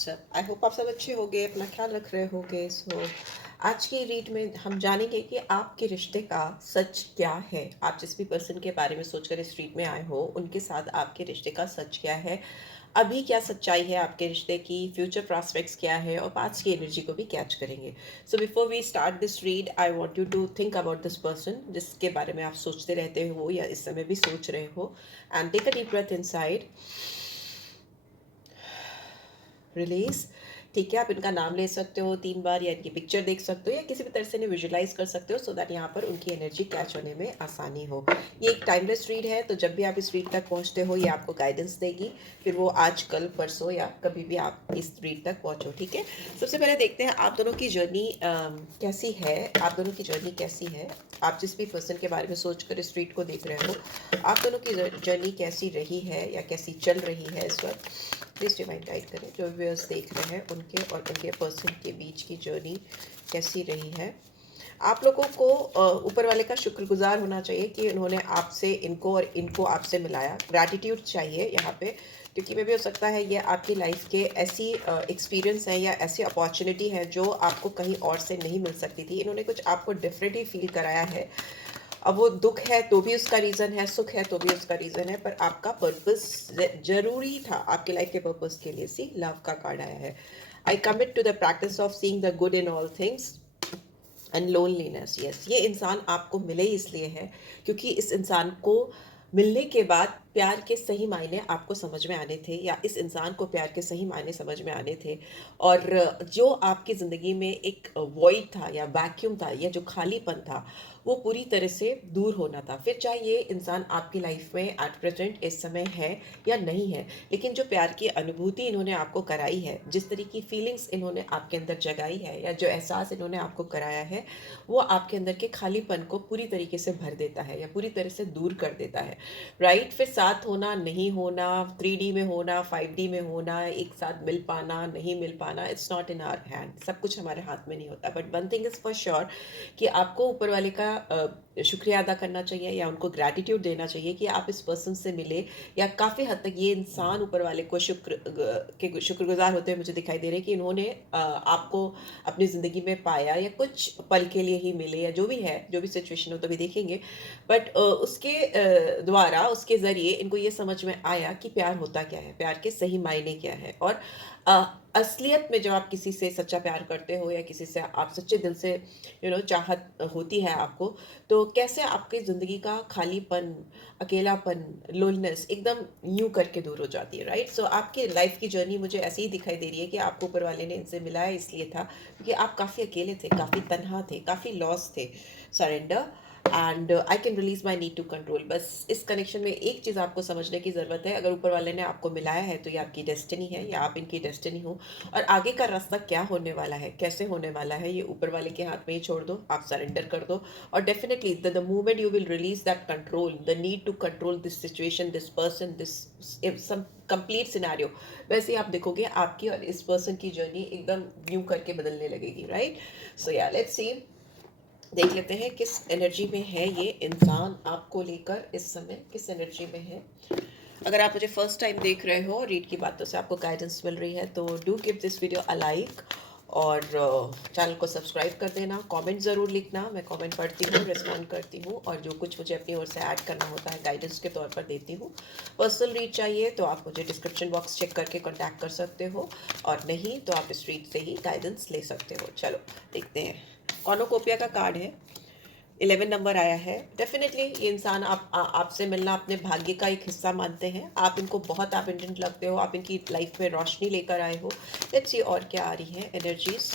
सब? I hope आप सब अच्छे होंगे, अपना ख्याल रख रहे होंगे। आज की रीड में हम जानेंगे कि आपके रिश्ते का सच क्या है। आप जिस भी पर्सन के बारे में सोचकर इस रीड में आए हो, उनके साथ आपके रिश्ते का सच क्या है, अभी क्या सच्चाई है आपके रिश्ते की, फ्यूचर प्रॉस्पेक्ट्स क्या है, और पास्ट की एनर्जी को भी कैच करेंगे। So before we start this read, I want you to think about this person जिसके बारे में आप सोचते रहते हो या इस समय भी सोच रहे हो, and take a deep breath inside, release. ठीक है, आप इनका नाम ले सकते हो 3 बार, या इनकी पिक्चर देख सकते हो, या किसी भी तरह से इन्हें विजुलाइज कर सकते हो, सो दैट यहाँ पर उनकी एनर्जी कैच होने में आसानी हो। ये एक टाइमलेस रीड है, तो जब भी आप इस रीड तक पहुँचते हो ये आपको गाइडेंस देगी, फिर वो आज कल परसों या कभी भी आप इस रीड तक पहुँचो। ठीक है, सबसे पहले देखते हैं आप दोनों की जर्नी कैसी है। आप दोनों की जर्नी कैसी है, आप जिस भी पर्सन के बारे में सोचकर इस रीड को देख रहे हो, आप दोनों की जर्नी कैसी रही है या कैसी चल रही है इस वक्त। प्लीज़ डिवाइन गाइड करें, जो व्यूअर्स देख रहे हैं उनके और उनके पर्सन के बीच की जर्नी कैसी रही है। आप लोगों को ऊपर वाले का शुक्रगुजार होना चाहिए कि उन्होंने आपसे इनको और इनको आपसे मिलाया। ग्रैटिट्यूड चाहिए यहाँ पे, क्योंकि मे भी हो सकता है ये आपकी लाइफ के ऐसी एक्सपीरियंस हैं या ऐसी अपॉर्चुनिटी है जो आपको कहीं और से नहीं मिल सकती थी। इन्होंने कुछ आपको डिफरेंटली फील कराया है। अब वो दुख है तो भी उसका रीज़न है, सुख है तो भी उसका रीज़न है, पर आपका पर्पस जरूरी था आपके लाइफ के पर्पस के लिए। सी लव का कार्ड आया है। I commit to the practice of seeing the good in all things and loneliness. Yes, ये इंसान आपको मिले इसलिए है क्योंकि इस इंसान को मिलने के बाद प्यार के सही मायने आपको समझ में आने थे, या इस इंसान को प्यार के सही मायने समझ में आने थे। और जो आपकी ज़िंदगी में एक वॉइड था या वैक्यूम था या जो खालीपन था, वो पूरी तरह से दूर होना था। फिर चाहे ये इंसान आपकी लाइफ में एट प्रेजेंट इस समय है या नहीं है, लेकिन जो प्यार की अनुभूति इन्होंने आपको कराई है, जिस तरह की फीलिंग्स इन्होंने आपके अंदर जगाई है, या जो एहसास इन्होंने आपको कराया है, वो आपके अंदर के खालीपन को पूरी तरीके से भर देता है या पूरी तरह से दूर कर देता है। राइट, फिर साथ होना, नहीं होना, 3D में होना, 5D में होना, एक साथ मिल पाना, नहीं मिल पाना, it's not in our hand. सब कुछ हमारे हाथ में नहीं होता, but one thing is for sure कि आपको ऊपर वाले का शुक्रिया अदा करना चाहिए या उनको ग्रैटिट्यूड देना चाहिए कि आप इस पर्सन से मिले, या काफ़ी हद तक ये इंसान ऊपर वाले को के शुक्रगुजार होते हुए मुझे दिखाई दे रहे हैं कि इन्होंने आपको अपनी ज़िंदगी में पाया, या कुछ पल के लिए ही मिले, या जो भी है, जो भी सिचुएशन हो तो भी देखेंगे। बट उसके द्वारा, उसके ज़रिए इनको ये समझ में आया कि प्यार होता क्या है, प्यार के सही मायने क्या है। और असलियत में जब आप किसी से सच्चा प्यार करते हो या किसी से आप सच्चे दिल से चाहत होती है आपको, तो कैसे आपकी ज़िंदगी का खालीपन, अकेलापन, लोननेस एकदम यूं करके दूर हो जाती है। राइट, सो आपकी लाइफ की जर्नी मुझे ऐसी ही दिखाई दे रही है कि आपको ऊपर वाले ने इनसे मिलाया इसलिए था क्योंकि आप काफ़ी अकेले थे, काफ़ी तन्हा थे, काफ़ी लॉस थे। Surrender and I can release my need to control. बस इस कनेक्शन में एक चीज़ आपको समझने की ज़रूरत है, अगर ऊपर वाले ने आपको मिलाया है तो ये आपकी डेस्टिनी है या आप इनकी डेस्टिनी हो। और आगे का रास्ता क्या होने वाला है, कैसे होने वाला है, ये ऊपर वाले के हाथ में ही छोड़ दो, आप सरेंडर कर दो। और definitely the moment you will release that control, the need to control this situation, this person, this some complete scenario, वैसे ही आप देखोगे आपकी और इस पर्सन की जर्नी एकदम न्यू करके बदलने लगेगी। राइट, सो या लेट्स सी, देख लेते हैं किस एनर्जी में है ये इंसान आपको लेकर, इस समय किस एनर्जी में है। अगर आप मुझे फर्स्ट टाइम देख रहे हो, रीड की बातों से आपको गाइडेंस मिल रही है, तो do give this video a like और चैनल को सब्सक्राइब कर देना। कमेंट ज़रूर लिखना, मैं कमेंट पढ़ती हूँ, रिस्पॉन्ड करती हूँ, और जो कुछ मुझे अपनी ओर से ऐड करना होता है गाइडेंस के तौर पर देती हूँ। पर्सनल रीड चाहिए तो आप मुझे डिस्क्रिप्शन बॉक्स चेक करके कॉन्टैक्ट कर सकते हो, और नहीं तो आप इस रीड से ही गाइडेंस ले सकते हो। चलो देखते हैं। कॉर्नोकोपिया का कार्ड है, 11 नंबर आया है। डेफिनेटली ये इंसान आपसे मिलना अपने भाग्य का एक हिस्सा मानते हैं। आप इनको बहुत एबंडेंट लगते हो, आप इनकी लाइफ में रोशनी लेकर आए हो। लेट्स सी और क्या आ रही है एनर्जीज।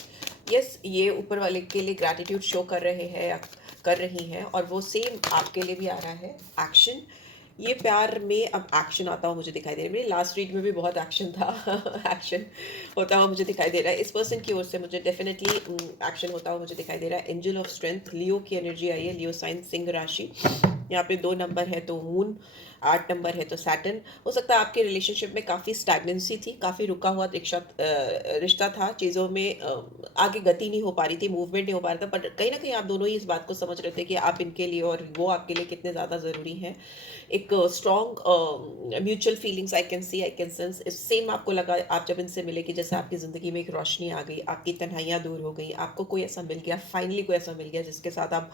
यस, ये ऊपर वाले के लिए ग्रैटिट्यूड शो कर रहे हैं या कर रही हैं, और वो सेम आपके लिए भी आ रहा है एक्शन। ये प्यार में अब एक्शन आता हुआ मुझे दिखाई दे रहा है। मेरी लास्ट रीड में भी बहुत एक्शन था एक्शन होता हुआ मुझे दिखाई दे रहा है। इस पर्सन की ओर से मुझे डेफिनेटली एक्शन होता हुआ मुझे दिखाई दे रहा है। एंजल ऑफ स्ट्रेंथ, लियो की एनर्जी आई है, लियो साइन, सिंह राशि। यहाँ पे 2 नंबर है तो मून, 8 नंबर है तो सैटर्न। हो सकता है आपके रिलेशनशिप में काफ़ी स्टैग्नेंसी थी, काफ़ी रुका हुआ रिश्ता था, चीज़ों में आगे गति नहीं हो पा रही थी, मूवमेंट नहीं हो पा रहा था, बट कहीं न कहीं आप दोनों ही इस बात को समझ रहे थे कि आप इनके लिए और वो आपके लिए कितने ज़्यादा ज़रूरी हैं। एक strong mutual feelings I can sense same आपको लगा आप जब इनसे मिले कि जैसे आपकी ज़िंदगी में एक रोशनी आ गई, आपकी तन्हाइयाँ दूर हो गई, आपको कोई ऐसा मिल गया, फाइनली कोई ऐसा मिल गया जिसके साथ आप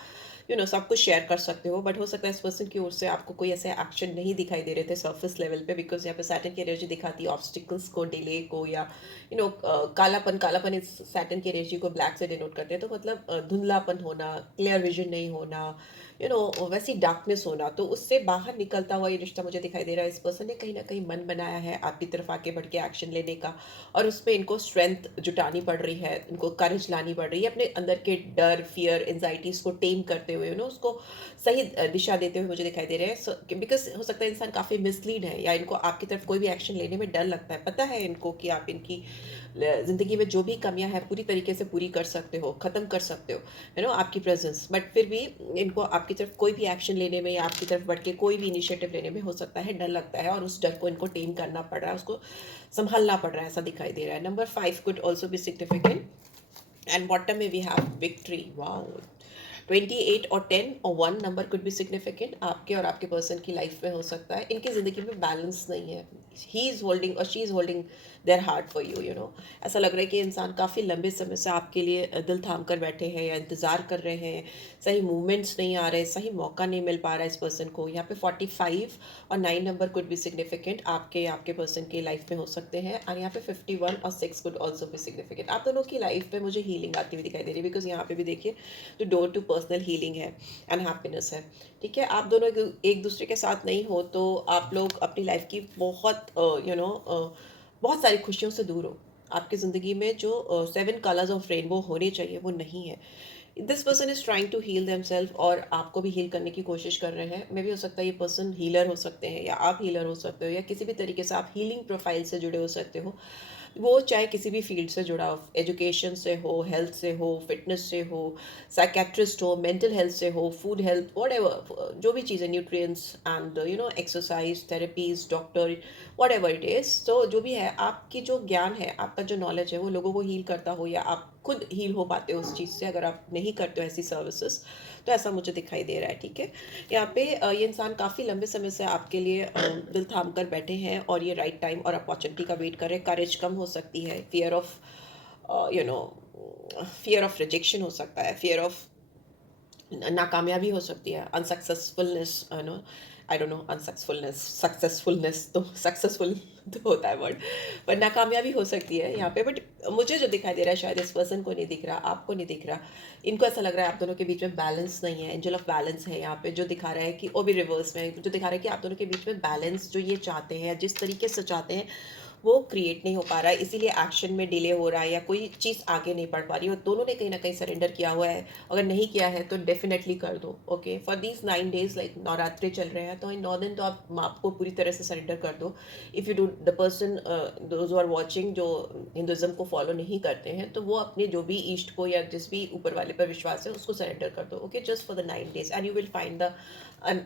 सब कुछ शेयर कर सकते हो। बट हो सकता है इस पर्सन की ओर से आपको कोई ऐसे एक्शन नहीं दिखाई दे रहे थे सर्फेस लेवल पे, बिकॉज यहाँ पे सैटर्न की एनर्जी दिखाती है ऑब्स्टिकल्स को, डिले को, या कालापन। कालापन इस सैटर्न की एनर्जी को ब्लैक से डिनोट करते हैं, तो मतलब धुंधलापन होना, क्लियर विजन नहीं होना, वैसी डार्कनेस होना। तो उससे बाहर निकलता हुआ ये रिश्ता मुझे दिखाई दे रहा है। इस पर्सन ने कहीं ना कहीं मन बनाया है आपकी तरफ आके बढ़ के एक्शन लेने का, और उसमें इनको स्ट्रेंथ जुटानी पड़ रही है, इनको करेज लानी पड़ रही है, अपने अंदर के डर, फियर, एंजाइटीज को टेम करते हुए उसको सही दिशा देते हुए मुझे दिखाई दे रहे हैं। बिकॉज हो सकता है इंसान काफ़ी मिसलीड है, या इनको आपकी तरफ कोई भी एक्शन लेने में डर लगता है। पता है इनको कि आप इनकी ज़िंदगी में जो भी कमियां हैं पूरी तरीके से पूरी कर सकते हो, ख़त्म कर सकते हो, आपकी प्रेजेंस। बट फिर भी इनको आपकी तरफ कोई भी एक्शन लेने में या आपकी तरफ बढ़ के कोई भी इनिशिएटिव लेने में हो सकता है डर लगता है, और उस डर को इनको टेम करना पड़ रहा है, उसको संभालना पड़ रहा है, ऐसा दिखाई दे रहा है। Number 5 could also be significant, and bottom में वी हैव विक्ट्री। वाओ, 28 और 10 और 1 नंबर कुड बी सिग्निफिकेंट। आपके और आपके पर्सन की लाइफ में हो सकता है इनकी ज़िंदगी में बैलेंस नहीं है, ही इज़ होल्डिंग और she is holding their heart for you, ऐसा लग रहा है कि इंसान काफ़ी लंबे समय से आपके लिए दिल थाम कर बैठे हैं या इंतज़ार कर रहे हैं। सही मूवमेंट्स नहीं आ रहे, सही मौका नहीं मिल पा रहा है इस पर्सन को। यहाँ पे 45 और 9 नंबर कुड बी सिग्निफिकेंट, आपके आपके पर्सन की लाइफ में हो सकते हैं। और यहाँ पे 51 और 6 कुड ऑल्सो बी सिग्निफिकेंट। आप दोनों की लाइफ में मुझे हीलिंग आती हुई दिखाई दे रही है, बिकॉज यहाँ पे भी देखिए तो डोर टू पर्सनल हीलिंग है एंड हैप्पीनेस है। ठीक है, आप दोनों एक दूसरे के साथ नहीं हो तो आप लोग अपनी लाइफ की बहुत बहुत सारी खुशियों से दूर हो। आपकी ज़िंदगी में जो 7 कलर्स ऑफ रेनबो होने चाहिए वो नहीं है। This person is trying to heal themselves, और आपको भी हील करने की कोशिश कर रहे हैं। मे भी हो सकता है ये पर्सन हीलर हो सकते हैं, या आप हीलर हो सकते हो, या किसी भी तरीके से आप हीलिंग प्रोफाइल से जुड़े हो सकते हो। वो चाहे किसी भी फील्ड से जुड़ा हो, एजुकेशन से हो, हेल्थ से हो, फिटनेस से हो, साइकेट्रिस्ट हो, मेंटल हेल्थ से हो, फूड हेल्थ, वट जो भी चीज़ें, nutrients and exercise, therapies, doctor, what ever it is. तो जो भी है, आपकी जो ज्ञान है, आपका जो नॉलेज है, वो लोगों को हील करता हो, या आप खुद हील हो पाते हो उस चीज़ से अगर आप नहीं करते हो ऐसी सर्विसेज। तो ऐसा मुझे दिखाई दे रहा है। ठीक है, यहाँ पे ये इंसान काफ़ी लंबे समय से आपके लिए दिल थाम कर बैठे हैं, और ये राइट टाइम और अपॉर्चुनिटी का वेट कर रहे हैं। करेज कम हो सकती है, fear of you know fear of rejection हो सकता है, फियर ऑफ नाकामयाबी हो सकती है, अनसक्सेसफुलनेस, आई डोंट नो, अनसक्सेसफुलनेस, सक्सेसफुलनेस तो सक्सेसफुल तो होता है वर्ड, पर नाकामयाबी हो सकती है यहाँ पे। बट मुझे जो दिखाई दे रहा है, शायद इस पर्सन को नहीं दिख रहा, आपको नहीं दिख रहा, इनको ऐसा लग रहा है आप दोनों के बीच में बैलेंस नहीं है। एंजल ऑफ बैलेंस है यहाँ पे, जो दिखा रहा है कि, वो भी रिवर्स में, जो दिखा रहा है कि आप दोनों के बीच में बैलेंस जो ये चाहते हैं, जिस तरीके से चाहते हैं, वो क्रिएट नहीं हो पा रहा है, इसीलिए एक्शन में डिले हो रहा है, या कोई चीज़ आगे नहीं बढ़ पा रही है। और दोनों ने कहीं ना कहीं सरेंडर किया हुआ है। अगर नहीं किया है तो डेफिनेटली कर दो। Okay, for these 9 days, like Navratri चल रहे हैं, तो इन 9 दिन तो आप माँ को पूरी तरह से सरेंडर कर दो। If you do, the person those are watching जो हिंदुज़म को फॉलो नहीं करते हैं, तो वो अपने जो भी ईष्ट को या जिस भी ऊपर वाले पर विश्वास है उसको सरेंडर कर दो। Okay, just for the 9 days, and you will find the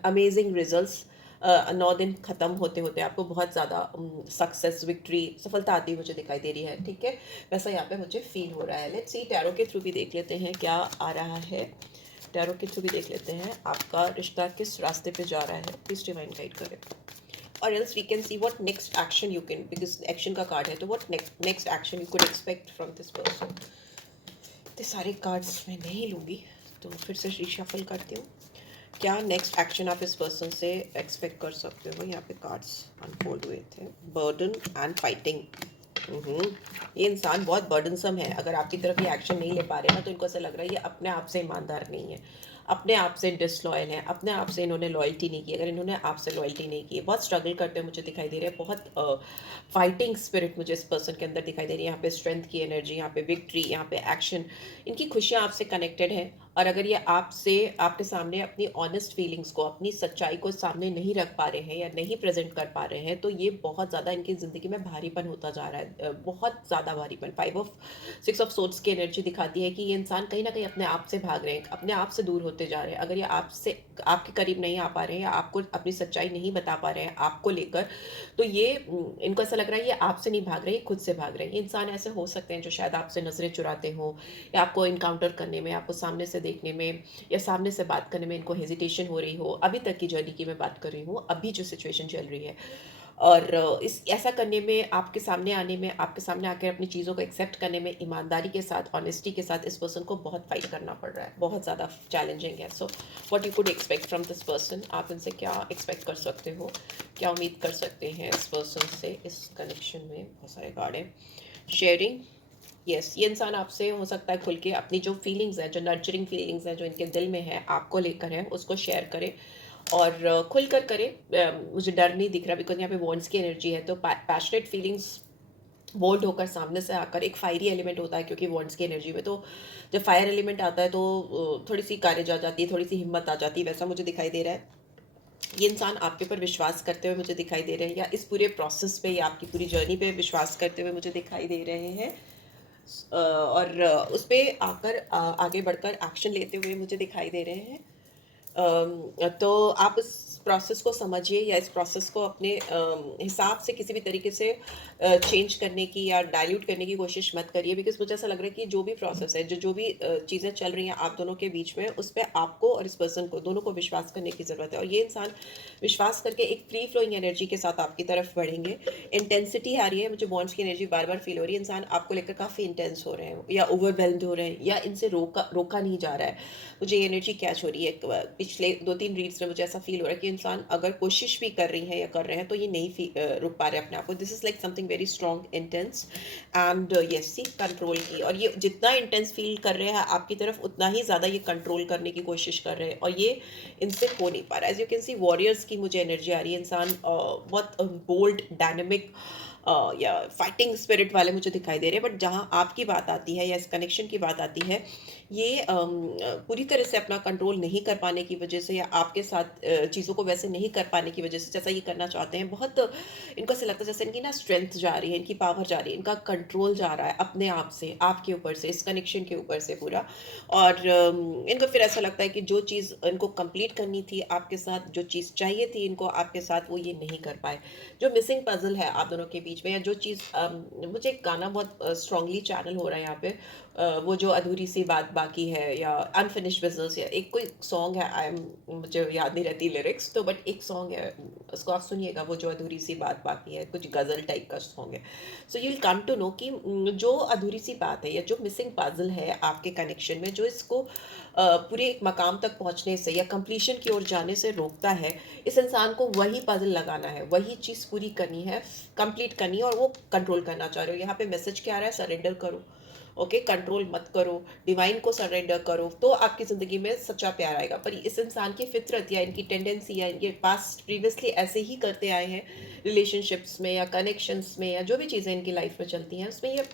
amazing results. 9 दिन ख़त्म होते होते आपको बहुत ज़्यादा सक्सेस, विक्ट्री, सफलता आती हुई मुझे दिखाई दे रही है। ठीक है, वैसा यहाँ पे मुझे फील हो रहा है। लेट्स सी, टैरो के थ्रू भी देख लेते हैं क्या आ रहा है। टैरो के थ्रू भी देख लेते हैं आपका रिश्ता किस रास्ते पे जा रहा है, प्लीज डिवाइन गाइड करें। और else we can see what next action you can, because action का कार्ड है, तो what next action you could expect from this person. तो सारे कार्ड्स मैं नहीं लूँगी, तो फिर से रीशफल करती हूँ। क्या नेक्स्ट एक्शन आप इस पर्सन से एक्सपेक्ट कर सकते हो। यहाँ पे कार्ड्स अनफोल्ड हुए थे, बर्डन एंड फाइटिंग। ये इंसान बहुत बर्डनसम है। अगर आपकी तरफ ये एक्शन नहीं ले पा रहे ना, तो इनको ऐसा लग रहा है ये अपने आप से ईमानदार नहीं है, अपने आप से डिसलॉयल है, अपने आप से इन्होंने लॉयल्टी नहीं की। अगर इन्होंने आपसे लॉयल्टी नहीं की, बहुत स्ट्रगल करते हुए मुझे दिखाई दे रहे हैं, बहुत फाइटिंग स्पिरिट मुझे इस पर्सन के अंदर दिखाई दे रही है। यहाँ पे स्ट्रेंथ की एनर्जी, यहाँ पे विक्ट्री, यहाँ पे एक्शन, इनकी खुशियाँ आपसे कनेक्टेड हैं। और अगर ये आपसे, आपके सामने अपनी ऑनेस्ट फीलिंग्स को, अपनी सच्चाई को सामने नहीं रख पा रहे हैं या नहीं प्रेजेंट कर पा रहे हैं, तो ये बहुत ज़्यादा इनकी ज़िंदगी में भारीपन होता जा रहा है, बहुत ज़्यादा भारीपन। 6 ऑफ सोर्ड्स की एनर्जी दिखाती है कि ये इंसान कहीं ना कहीं अपने आप से भाग रहे हैं, अपने आप से दूर होते जा रहे हैं। अगर ये आपसे आपके करीब नहीं आ पा रहे हैं या आपको अपनी सच्चाई नहीं बता पा रहे हैं आपको लेकर, तो ये इनको ऐसा लग रहा है ये आपसे नहीं भाग रहे, ये खुद से भाग रहे हैं। ये इंसान ऐसे हो सकते हैं जो शायद आपसे नज़रें चुराते हों, या आपको इनकाउंटर करने में, आपको सामने से देखने में या सामने से बात करने में इनको हेजिटेशन हो रही हो। अभी तक की जर्नी की मैं बात कर रही हूँ, अभी जो सिचुएशन चल रही है। और इस ऐसा करने में, आपके सामने आने में, आपके सामने आकर अपनी चीज़ों को एक्सेप्ट करने में ईमानदारी के साथ, ऑनेस्टी के साथ इस पर्सन को बहुत फाइट करना पड़ रहा है, बहुत ज़्यादा चैलेंजिंग है। So what you could expect from this person, आप इनसे क्या एक्सपेक्ट कर सकते हो, क्या उम्मीद कर सकते हैं इस पर्सन से इस कनेक्शन में। बहुत सारे कार्ड हैं। शेयरिंग, यस, ये इंसान आपसे हो सकता है खुल के अपनी जो फीलिंग्स हैं, जो नर्चरिंग फीलिंग्स हैं जो इनके दिल में है आपको लेकर है, उसको शेयर करें और खुल कर करें। मुझे डर नहीं दिख रहा, बिकॉज यहाँ पे वॉन्ड्स की एनर्जी है, तो पैशनेट फीलिंग्स बोल्ड होकर सामने से आकर, एक फायरी एलिमेंट होता है क्योंकि वॉन्ड्स की एनर्जी में, तो जब फायर एलिमेंट आता है तो थोड़ी सी कारेज आ जाती है, थोड़ी सी हिम्मत आ जाती है, वैसा मुझे दिखाई दे रहा है। ये इंसान आपके ऊपर विश्वास करते हुए मुझे दिखाई दे रहे हैं, या इस पूरे प्रोसेस पे या आपकी पूरी जर्नी पे विश्वास करते हुए मुझे दिखाई दे रहे हैं। और उस पे आकर आगे बढ़कर एक्शन लेते हुए मुझे दिखाई दे रहे हैं। तो आप इस प्रोसेस को समझिए, या इस प्रोसेस को अपने हिसाब से किसी भी तरीके से चेंज करने की या डाइल्यूट करने की कोशिश मत करिए, बिकॉज मुझे ऐसा लग रहा है कि जो भी प्रोसेस है, जो भी चीज़ें चल रही हैं आप दोनों के बीच में, उस पर आपको और इस पर्सन को दोनों को विश्वास करने की ज़रूरत है। और ये इंसान विश्वास करके एक फ्री फ्लोइंग एनर्जी के साथ आपकी तरफ बढ़ेंगे। इंटेंसिटी आ रही है, मुझे बॉन्ड्स की एनर्जी बार बार फील हो रही है। इंसान आपको लेकर काफ़ी इंटेंस हो रहे हैं या ओवरवेल्म्ड हो रहे हैं, या इनसे रोका रोका नहीं जा रहा है। मुझे ये एनर्जी कैच हो रही है। पिछले 2-3 रीड्स में मुझे ऐसा फील हो रहा है कि इंसान अगर कोशिश भी कर रही है या कर रहे हैं तो ये नहीं रुक पा रहे अपने आप को। This is like something very strong, intense and yes, see control की। और ये जितना इंटेंस फील कर रहे हैं आपकी तरफ, उतना ही ज़्यादा ये कंट्रोल करने की कोशिश कर रहे हैं, और ये इनसे हो नहीं पा रहा है। As you can see, warriors की मुझे एनर्जी आ रही है। इंसान बहुत बोल्ड, डायनेमिक या फाइटिंग स्पिरिट वाले मुझे दिखाई दे रहे हैं। बट जहाँ आपकी बात आती है या इस कनेक्शन की बात आती है, ये पूरी तरह से अपना कंट्रोल नहीं कर पाने की वजह से, या आपके साथ चीज़ों को वैसे नहीं कर पाने की वजह से जैसा ये करना चाहते हैं, बहुत इनको ऐसा लगता है जैसे इनकी ना स्ट्रेंथ जा रही है, इनकी पावर जा रही है, इनका कंट्रोल जा रहा है अपने आप से, आपके ऊपर से, इस कनेक्शन के ऊपर से पूरा। और इनको फिर ऐसा लगता है कि जो चीज़ इनको कंप्लीट करनी थी आपके साथ, जो चीज़ चाहिए थी इनको आपके साथ, वो ये नहीं कर पाए। जो मिसिंग पजल है आप दोनों के बीच में, या जो चीज़ मुझे एक गाना बहुत स्ट्रांगली चैनल हो रहा है यहाँ पे, वो जो अधूरी सी बात बाकी है, या अनफिनिश्ड बिजनेस, या एक कोई सॉन्ग है, आई एम मुझे याद नहीं रहती लिरिक्स तो, बट एक सॉन्ग है, उसको आप सुनिएगा, वो जो अधूरी सी बात बाकी है, कुछ गज़ल टाइप का सॉन्ग है। So you will come to know कि जो अधूरी सी बात है या जो मिसिंग पजल है आपके कनेक्शन में, जो इसको पूरे एक मकाम तक पहुंचने से या कंप्लीशन की ओर जाने से रोकता है, इस इंसान को वही पजल लगाना है, वही चीज़ पूरी करनी है, कंप्लीट करनी है, और वो कंट्रोल करना चाह रहे हो। यहाँ पे मैसेज क्या आ रहा है? सरेंडर करो। ओके, कंट्रोल मत करो, डिवाइन को सरेंडर करो, तो आपकी ज़िंदगी में सच्चा प्यार आएगा। पर इस इंसान की फितरत या इनकी टेंडेंसी या इनके पास्ट प्रीवियसली ऐसे ही करते आए हैं, रिलेशनशिप्स में या कनेक्शंस में, या जो भी चीज़ें इनकी लाइफ में चलती हैं उसमें, ये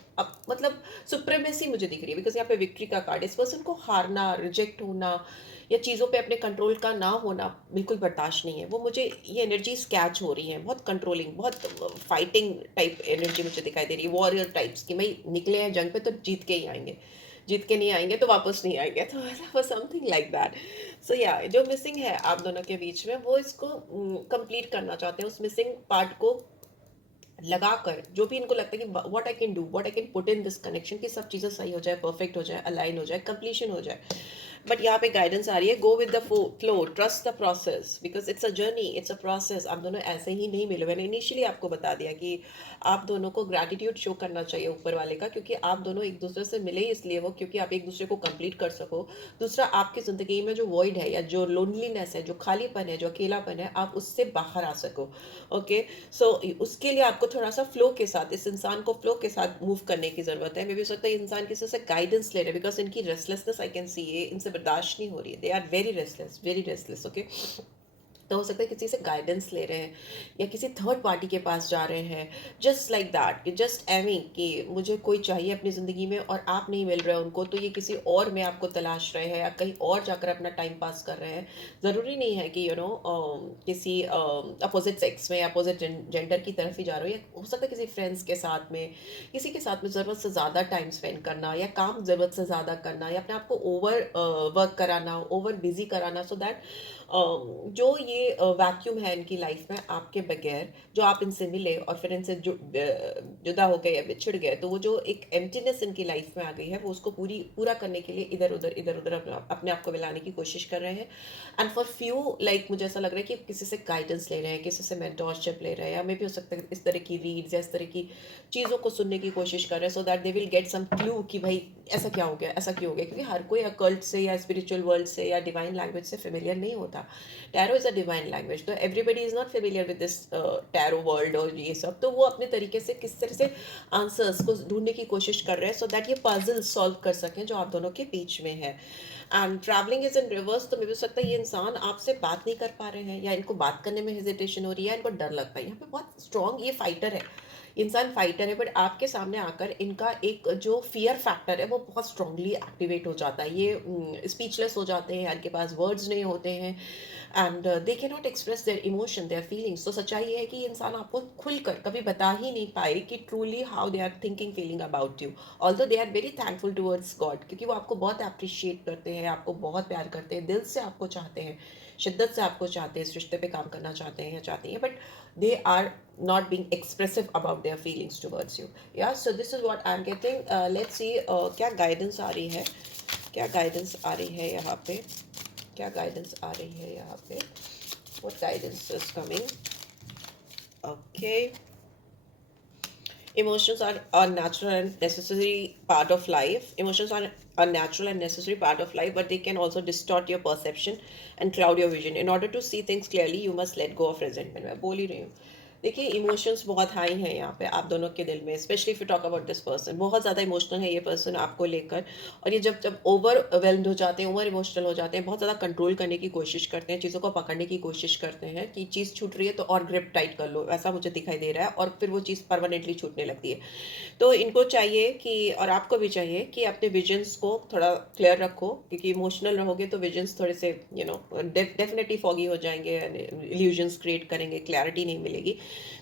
मतलब सुप्रीमेसी मुझे दिख रही है। बिकॉज यहाँ पे विक्ट्री का कार्ड, इस पर्सन को हारना, रिजेक्ट होना, या चीज़ों पे अपने कंट्रोल का ना होना बिल्कुल बर्दाश्त नहीं है। वो मुझे ये एनर्जीज कैच हो रही हैं, बहुत कंट्रोलिंग, बहुत फाइटिंग टाइप एनर्जी मुझे दिखाई दे रही है, वॉरियर टाइप्स की। भाई निकले हैं जंग पे तो जीत के ही आएंगे, जीत के नहीं आएंगे तो वापस नहीं आएंगे, तो समथिंग लाइक दैट। सो या जो मिसिंग है आप दोनों के बीच में, वो इसको कंप्लीट करना चाहते हैं, उस मिसिंग पार्ट को लगाकर, जो भी इनको लगता है कि what I can do, what I can put in this connection, की सब चीज़ें सही हो जाए, परफेक्ट हो जाए, अलाइन हो जाए, कंप्लीशन हो जाए। बट यहाँ पे गाइडेंस आ रही है, go with the flow, trust the process, because it's a journey, it's a process. आप दोनों ऐसे ही नहीं मिले। मैंने इनिशियली आपको बता दिया कि आप दोनों को ग्रैटिट्यूड शो करना चाहिए ऊपर वाले का, क्योंकि आप दोनों एक दूसरे से मिले इसलिए वो, क्योंकि आप एक दूसरे को कंप्लीट कर सको। दूसरा, आपकी ज़िंदगी में जो वॉइड है या जो लोनलीनेस है, जो खालीपन है, जो अकेलापन है, आप उससे बाहर आ सको। ओके, सो उसके लिए आपको थोड़ा सा फ्लो के साथ, इस इंसान को फ्लो के साथ मूव करने की ज़रूरत है। मे भी हो सकता है इंसान किसी से गाइडेंस ले रहे हैं, बिकॉज इनकी रेस्टलेसनेस आई कैन सी, ये इनसे बर्दाश्त नहीं हो रही है, they are very restless, very restless. Okay, तो हो सकता है किसी से गाइडेंस ले रहे हैं, या किसी थर्ड पार्टी के पास जा रहे हैं, जस्ट लाइक दैट, कि जस्ट एविंग कि मुझे कोई चाहिए अपनी ज़िंदगी में और आप नहीं मिल रहे उनको, तो ये किसी और में आपको तलाश रहे हैं, या कहीं और जाकर अपना टाइम पास कर रहे हैं। ज़रूरी नहीं है कि किसी अपोजिट सेक्स में, अपोजिट जेंडर की तरफ ही जा रहे हो, या हो सकता है किसी फ्रेंड्स के साथ में, किसी के साथ में ज़रूरत से ज़्यादा टाइम स्पेंड करना, या काम ज़रूरत से ज़्यादा करना, या अपने आप को ओवर वर्क कराना, ओवर बिजी कराना, सो दैट जो ये वैक्यूम है इनकी लाइफ में आपके बगैर, जो आप इनसे मिले और फिर इनसे जुदा हो गए या बिछड़ गए, तो वो जो एक एम्प्टीनेस इनकी लाइफ में आ गई है, वो उसको पूरा करने के लिए इधर उधर अपने आप को मिलाने की कोशिश कर रहे हैं। एंड फॉर फ्यू लाइक मुझे ऐसा लग रहा है कि किसी से गाइडेंस ले रहे हैं, किसी से मेंटोरशिप ले रहे हैं, या मे भी हो सकता है इस तरह की रीड्स या इस तरह की चीज़ों को सुनने की कोशिश कर रहे हैं, so that they will get some clue कि भाई ऐसा क्या हो गया, ऐसा क्यों हो गया, क्योंकि हर कोई अकल्ट से या स्पिरिचुअल वर्ल्ड से या डिवाइन लैंग्वेज से फेमिलियर नहीं होता। Tarot is a divine language, तो everybody is not familiar with this tarot world और ये सब, तो वो अपने तरीके से किस तरह से आंसर्स को ढूंढने की कोशिश कर रहे हैं, सो दैट ये पजल सॉल्व कर सकें जो आप दोनों के बीच में है। And travelling is in reverse, तो मुझे हो सकता है ये इंसान आपसे बात नहीं कर पा रहे हैं, या इनको बात करने में हेजिटेशन हो रही है, इनको डर लगता है। यहाँ पे बहुत स्ट्रॉन्ग ये फाइटर है, इंसान फाइटर है, बट आपके सामने आकर इनका एक जो फियर फैक्टर है वो बहुत स्ट्रांगली एक्टिवेट हो जाता है। ये स्पीचलेस हो जाते हैं, इनके पास वर्ड्स नहीं होते हैं, and they can not express their emotion, their feelings. तो सच्चाई ये है कि ये इंसान आपको खुलकर कभी बता ही नहीं पाए कि truly how they are thinking feeling about you, although they are very thankful towards God, क्योंकि वो आपको बहुत अप्रिशिएट करते हैं, आपको बहुत प्यार करते हैं, दिल से आपको चाहते हैं, शिद्दत से आपको चाहते हैं, इस रिश्ते पे काम करना चाहते हैं या चाहती हैं, but they are not being expressive about their feelings towards you. Yeah, so this is what I'm getting. Let's see क्या guidance आ रही है, क्या guidance आ रही है यहाँ पे, क्या guidance आ रही है यहाँ पे, what guidance is coming? Okay, emotions are a natural and necessary part of life. Emotions are a natural and necessary part of life, but they can also distort your perception and cloud your vision. In order to see things clearly, you must let go of resentment. मैं बोल ही रही हूँ। देखिए, emotions बहुत high हैं यहाँ पे आप दोनों के दिल में, specially if you talk about this person, बहुत ज़्यादा इमोशनल है ये पर्सन आपको लेकर। और ये जब जब ओवरवेल्म्ड हो जाते हैं, ओवर इमोशनल हो जाते हैं, बहुत ज़्यादा कंट्रोल करने की कोशिश करते हैं, चीज़ों को पकड़ने की कोशिश करते हैं कि चीज़ छूट रही है तो और ग्रिप टाइट कर लो, ऐसा मुझे दिखाई दे रहा है, और फिर वो चीज़ परमानेंटली छूटने लगती है। तो इनको चाहिए कि, और आपको भी चाहिए कि अपने विजन्स को थोड़ा क्लियर रखो, क्योंकि इमोशनल रहोगे तो विजन्स थोड़े से डेफिनेटली फॉगी हो जाएंगे, इल्यूजन्स क्रिएट करेंगे, क्लैरिटी नहीं मिलेगी।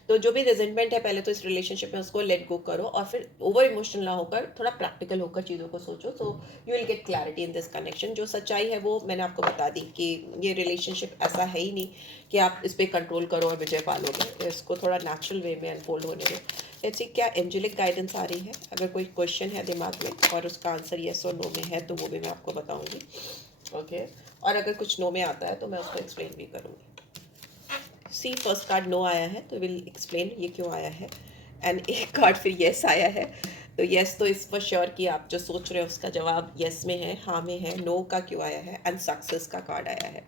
तो जो भी रिजेंटमेंट है पहले तो इस रिलेशनशिप में उसको लेट गो करो, और फिर ओवर इमोशनल ना होकर थोड़ा प्रैक्टिकल होकर चीज़ों को सोचो, सो you will get clarity in this connection. जो सच्चाई है वो मैंने आपको बता दी कि ये रिलेशनशिप ऐसा है ही नहीं कि आप इस पर कंट्रोल करो और विजय पालोगे, इसको थोड़ा नेचुरल वे में अनफोल्ड होने दो। लेट्स सी क्या एंजेलिक गाइडेंस आ रही है। अगर कोई क्वेश्चन है दिमाग में और उसका आंसर येस और नो में है तो वो भी मैं आपको बताऊंगी, ओके। और अगर कुछ नो में आता है तो मैं उसको एक्सप्लेन भी करूँगी। सी फर्स्ट कार्ड नो आया है, तो विल एक्सप्लेन ये क्यों आया है। एंड एक कार्ड फिर येस आया है, तो येस तो इस फॉर श्योर कि आप जो सोच रहे हो उसका जवाब येस में है, हाँ में है। नो का क्यों आया है, एंड सक्सेस का कार्ड आया है।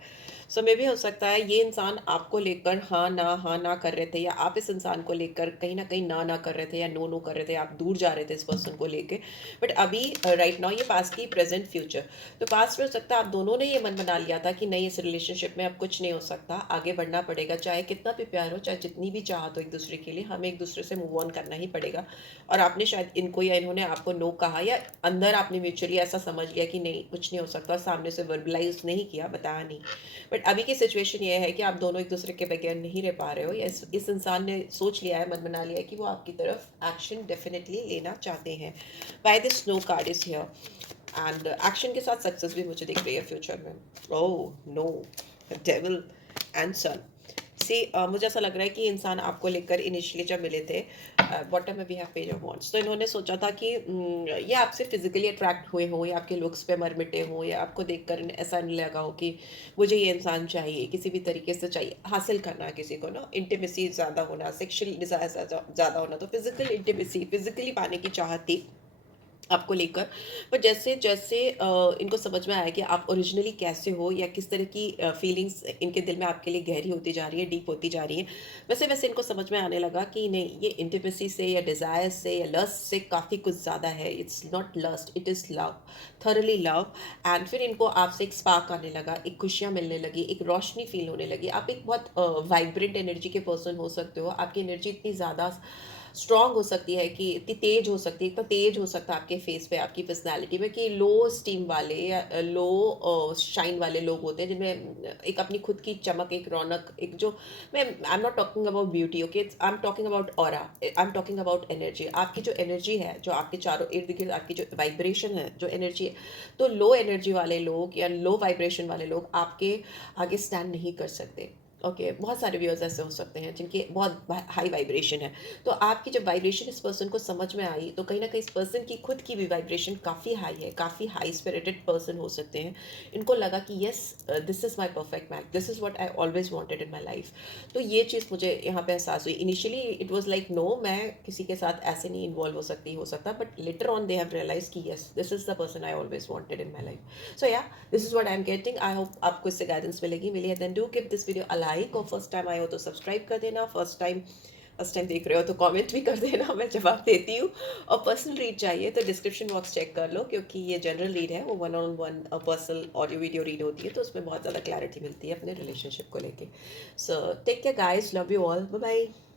सो मे भी हो सकता है ये इंसान आपको लेकर हाँ ना कर रहे थे, या आप इस इंसान को लेकर कहीं ना कहीं ना कर रहे थे, या नो कर रहे थे, आप दूर जा रहे थे इस पर्सन को लेके। बट अभी राइट नाउ ये पास्ट की प्रेजेंट फ्यूचर, तो पास्ट में हो सकता है आप दोनों ने ये मन बना लिया था कि नहीं, इस रिलेशनशिप में अब कुछ नहीं हो सकता, आगे बढ़ना पड़ेगा, चाहे कितना भी प्यार हो, चाहे जितनी भी चाहत हो एक दूसरे के लिए, हमें एक दूसरे से मूव ऑन करना ही पड़ेगा। और आपने शायद इनको या इन्होंने आपको नो कहा, या अंदर आपने म्यूचुअली ऐसा समझ लिया कि नहीं कुछ नहीं हो सकता, और सामने से वर्बलाइज नहीं किया, बताया नहीं। बट अभी की सिचुएशन ये है कि आप दोनों एक दूसरे के बगैर नहीं रह पा रहे हो, या इस इंसान ने सोच लिया है, मन बना लिया है कि वो आपकी तरफ एक्शन डेफिनेटली लेना चाहते हैं। By this no card is here, and action के साथ सक्सेस भी मुझे दिख रही है फ्यूचर में। ओह नो, डेविल एंड सन। सी मुझे ऐसा लग रहा है कि इंसान आपको लेकर इनिशियली जब मिले थे, बॉटम में भी है पेज ऑफ वांड्स, तो इन्होंने सोचा था कि ये आपसे फिजिकली अट्रैक्ट हुए हों, या आपके लुक्स पे मर मिटे हों, या आपको देखकर ऐसा नहीं लगा हो कि मुझे ये इंसान चाहिए, किसी भी तरीके से चाहिए, हासिल करना है किसी को ना, इंटीमेसी ज़्यादा होना, सेक्शुअल डिज़ायर ज़्यादा होना, तो फिजिकल इंटीमेसी, फिजिकली पाने की चाहत थी आपको लेकर। पर जैसे जैसे इनको समझ में आया कि आप ओरिजिनली कैसे हो, या किस तरह की फीलिंग्स इनके दिल में आपके लिए गहरी होती जा रही है, डीप होती जा रही है, वैसे वैसे इनको समझ में आने लगा कि नहीं, ये इंटीमेसी से या डिज़ायर से या लस्ट से काफ़ी कुछ ज़्यादा है। It's not lust, it is love, thoroughly love. And फिर इनको आपसे एक स्पार्क आने लगा, एक खुशियाँ मिलने लगी, एक रोशनी फील होने लगी। आप एक बहुत वाइब्रेंट एनर्जी के पर्सन हो सकते हो, आपकी एनर्जी इतनी ज़्यादा स्ट्रॉन्ग हो सकती है, कि इतनी तेज हो सकती है, इतना तेज हो सकता है आपके फेस पे, आपकी पर्सनैलिटी में, कि लो स्टीम वाले या लो शाइन वाले लोग होते हैं जिनमें एक अपनी खुद की चमक, एक रौनक, एक जो, मैं I am not talking about beauty, okay, I am talking about aura, I am talking about energy. आपकी जो एनर्जी है, जो आपके चारों इर्द गिर्द आपकी जो वाइब्रेशन है, जो एनर्जी है, तो लो एनर्जी वाले लोग या लो वाइब्रेशन वाले लोग आपके आगे स्टैंड नहीं कर सकते। ओके, बहुत सारे व्यूअर्स ऐसे हो सकते हैं जिनकी बहुत हाई वाइब्रेशन है। तो आपकी जब वाइब्रेशन इस पर्सन को समझ में आई, तो कहीं ना कहीं इस पर्सन की खुद की भी वाइब्रेशन काफ़ी हाई है, काफ़ी हाई स्पिरिटेड पर्सन हो सकते हैं। इनको लगा कि yes, this is my perfect match, this is what I always wanted in my life. तो ये चीज़ मुझे यहाँ पे एहसास हुई। Initially it was like no, मैं किसी के साथ ऐसे नहीं इन्वॉल्व हो सकता, but later on they have realise कि yes, this is the person I always wanted in my life. So yeah, this is what I am getting. I hope आपको इससे गाइडेंस मिलेगी। मिली है then do give this video a like, और first time आए हो तो subscribe कर देना। फर्स्ट टाइम देख रहे हो तो कमेंट भी कर देना, मैं जवाब देती हूँ। और पर्सनल रीड चाहिए तो डिस्क्रिप्शन बॉक्स चेक कर लो, क्योंकि ये जनरल रीड है, वो one on one personal audio video read होती है, तो उसमें बहुत ज़्यादा क्लैरिटी मिलती है अपने रिलेशनशिप को लेके। So take care guys, love you all, bye bye.